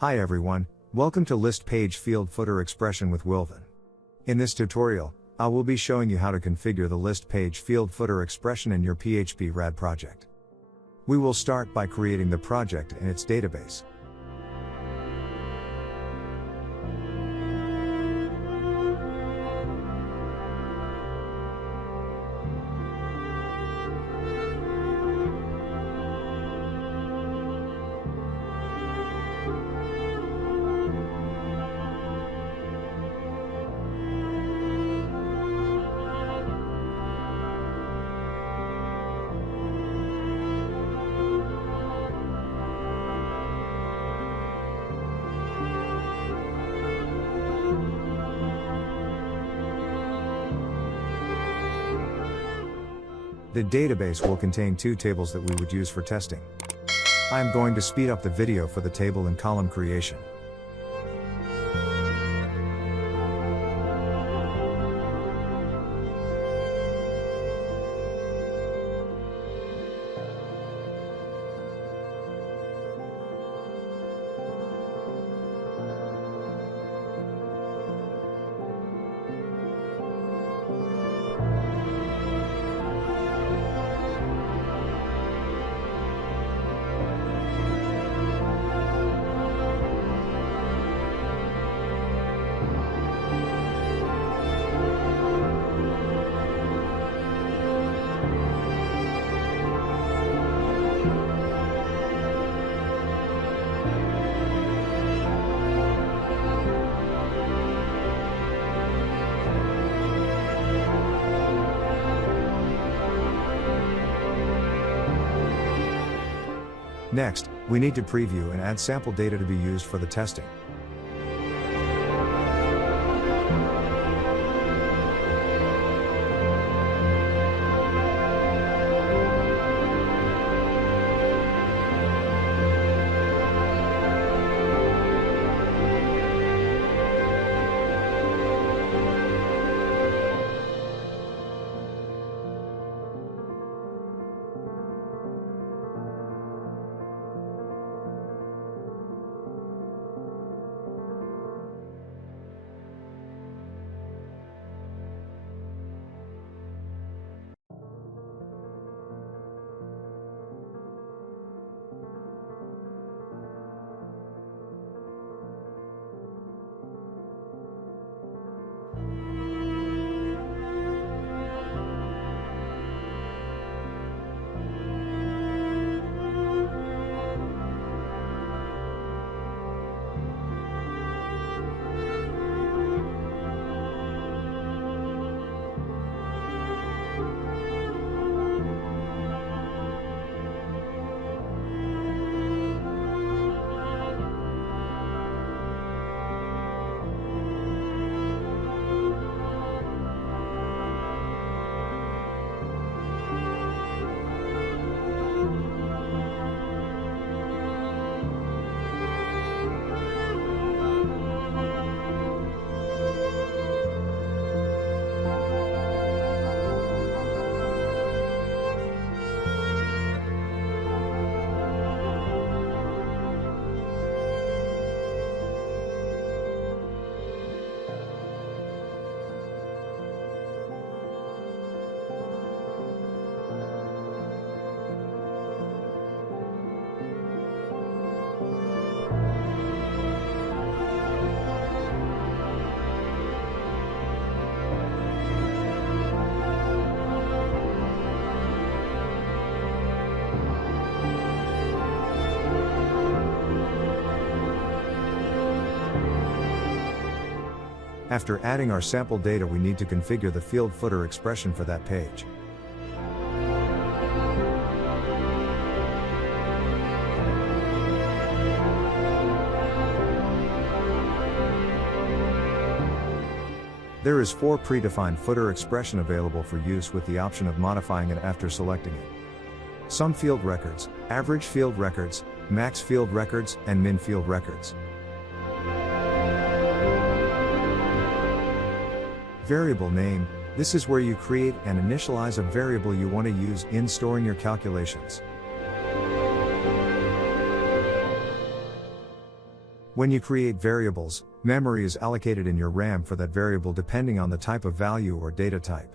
Hi everyone, welcome to List Page Field Footer Expression with Wilvin. In this tutorial, I will be showing you how to configure the list page field footer expression in your PHP RAD project. We will start by creating the project and its database. The database will contain two tables that we would use for testing. I am going to speed up the video for the table and column creation. Next, we need to preview and add sample data to be used for the testing. After adding our sample data, we need to configure the field footer expression for that page. There is 4 predefined footer expression available for use with the option of modifying it after selecting it. Sum field records, average field records, max field records, and min field records. Variable name, this is where you create and initialize a variable you want to use in storing your calculations. When you create variables, memory is allocated in your RAM for that variable depending on the type of value or data type.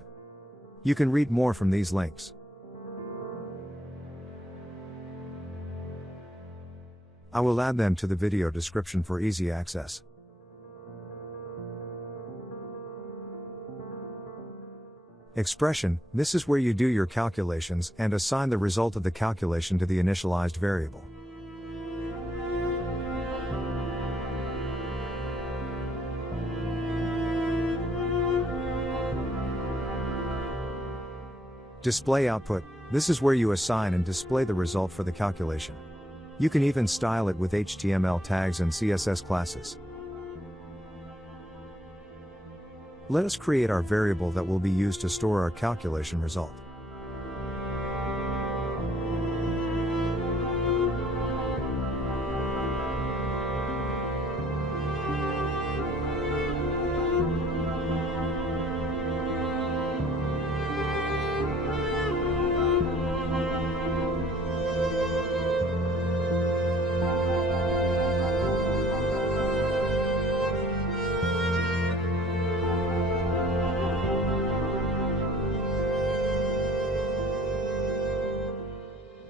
You can read more from these links. I will add them to the video description for easy access. Expression: this is where you do your calculations and assign the result of the calculation to the initialized variable. Display output: this is where you assign and display the result for the calculation. You can even style it with HTML tags and CSS classes. Let us create our variable that will be used to store our calculation result.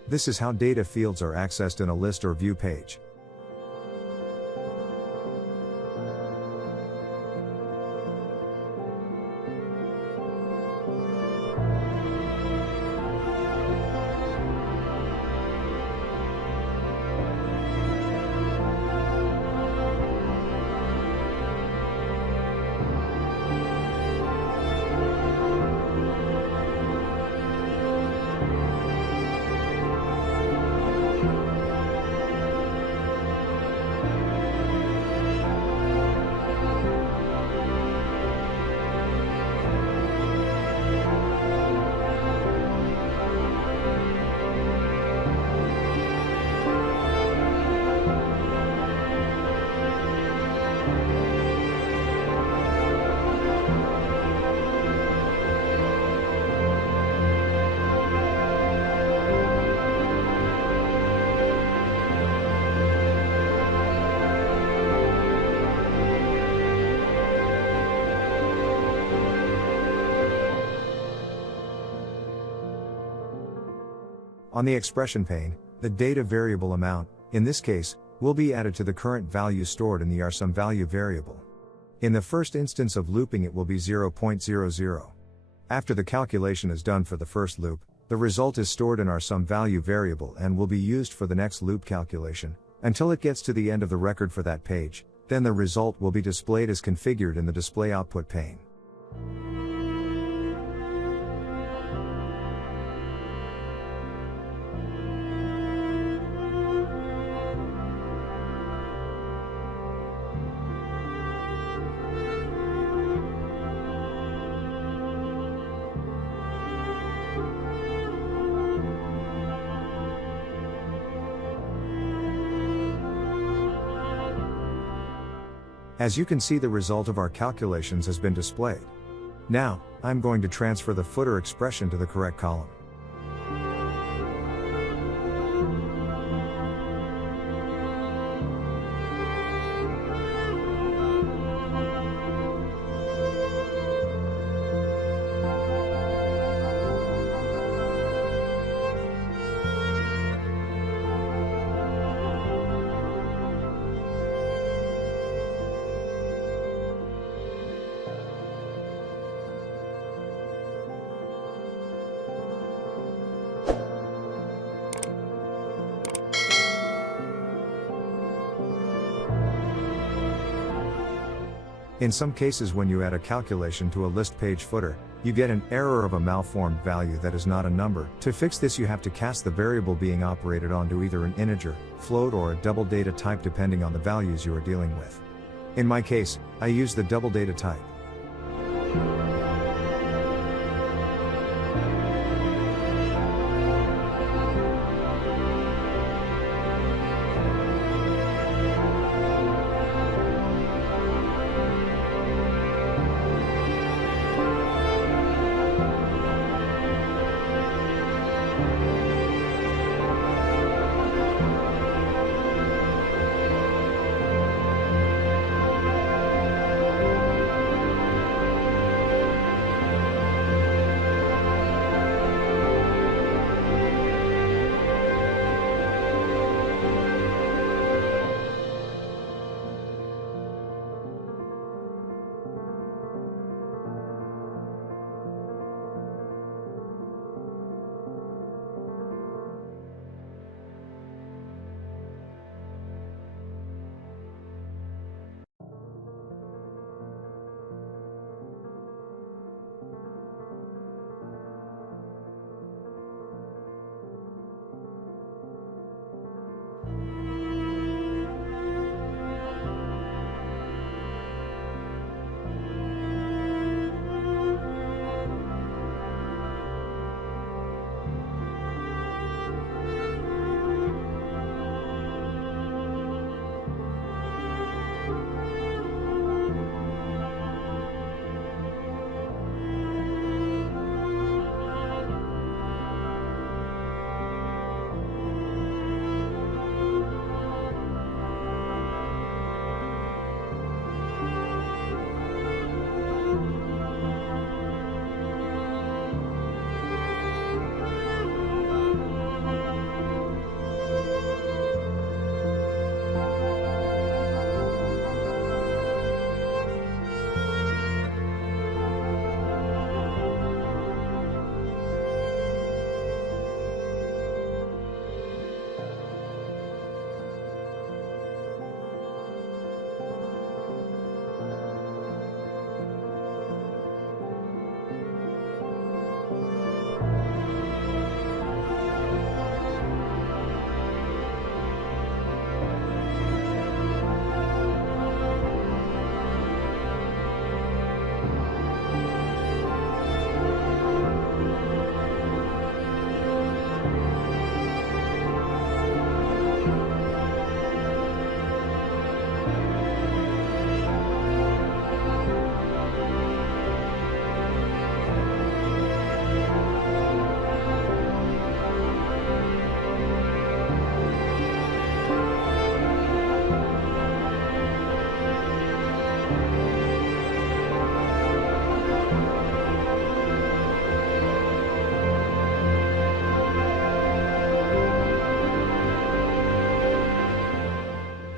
This is how data fields are accessed in a list or view page. On the expression pane, the data variable amount, in this case, will be added to the current value stored in the rSumValue variable. In the first instance of looping it will be 0.00. After the calculation is done for the first loop, the result is stored in rSumValue variable and will be used for the next loop calculation, until it gets to the end of the record for that page, then the result will be displayed as configured in the display output pane. As you can see, the result of our calculations has been displayed. Now, I'm going to transfer the footer expression to the correct column. In some cases, when you add a calculation to a list page footer, you get an error of a malformed value that is not a number. To fix this, you have to cast the variable being operated onto either an integer, float, or a double data type depending on the values you are dealing with. In my case, I use the double data type.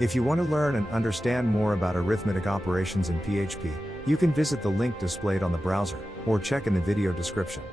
If you want to learn and understand more about arithmetic operations in PHP, you can visit the link displayed on the browser, or check in the video description.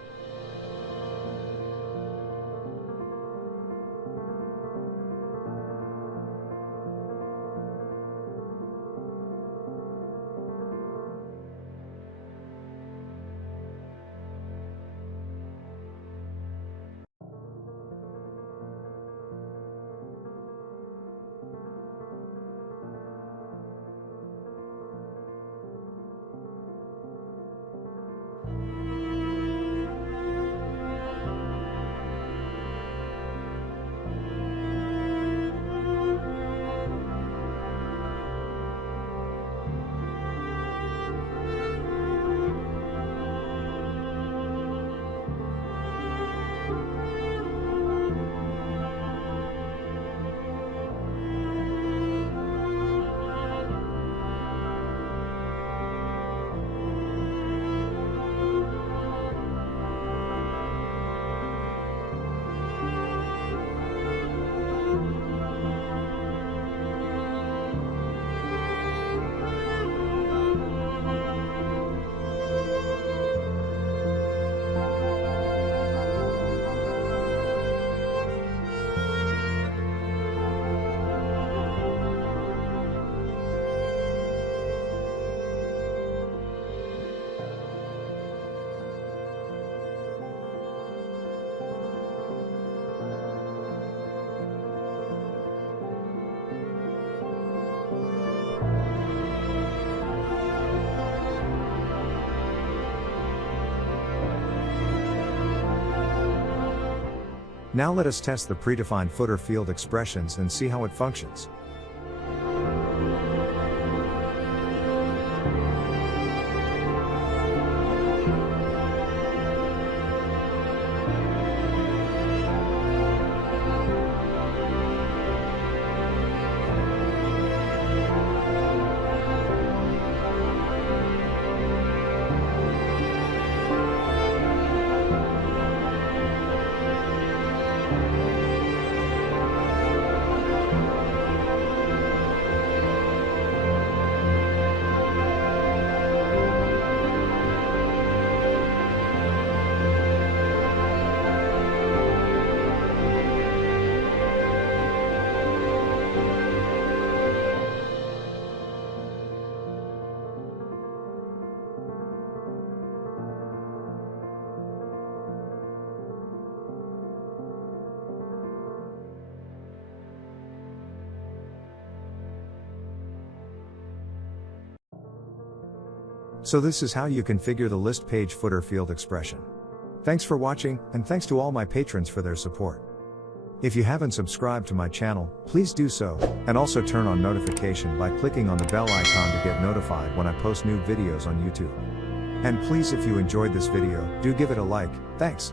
Now let us test the predefined footer field expressions and see how it functions. So this is how you configure the list page footer field expression. Thanks for watching, and thanks to all my patrons for their support. If you haven't subscribed to my channel, please do so, and also turn on notification by clicking on the bell icon to get notified when I post new videos on YouTube. And please, if you enjoyed this video, do give it a like. Thanks.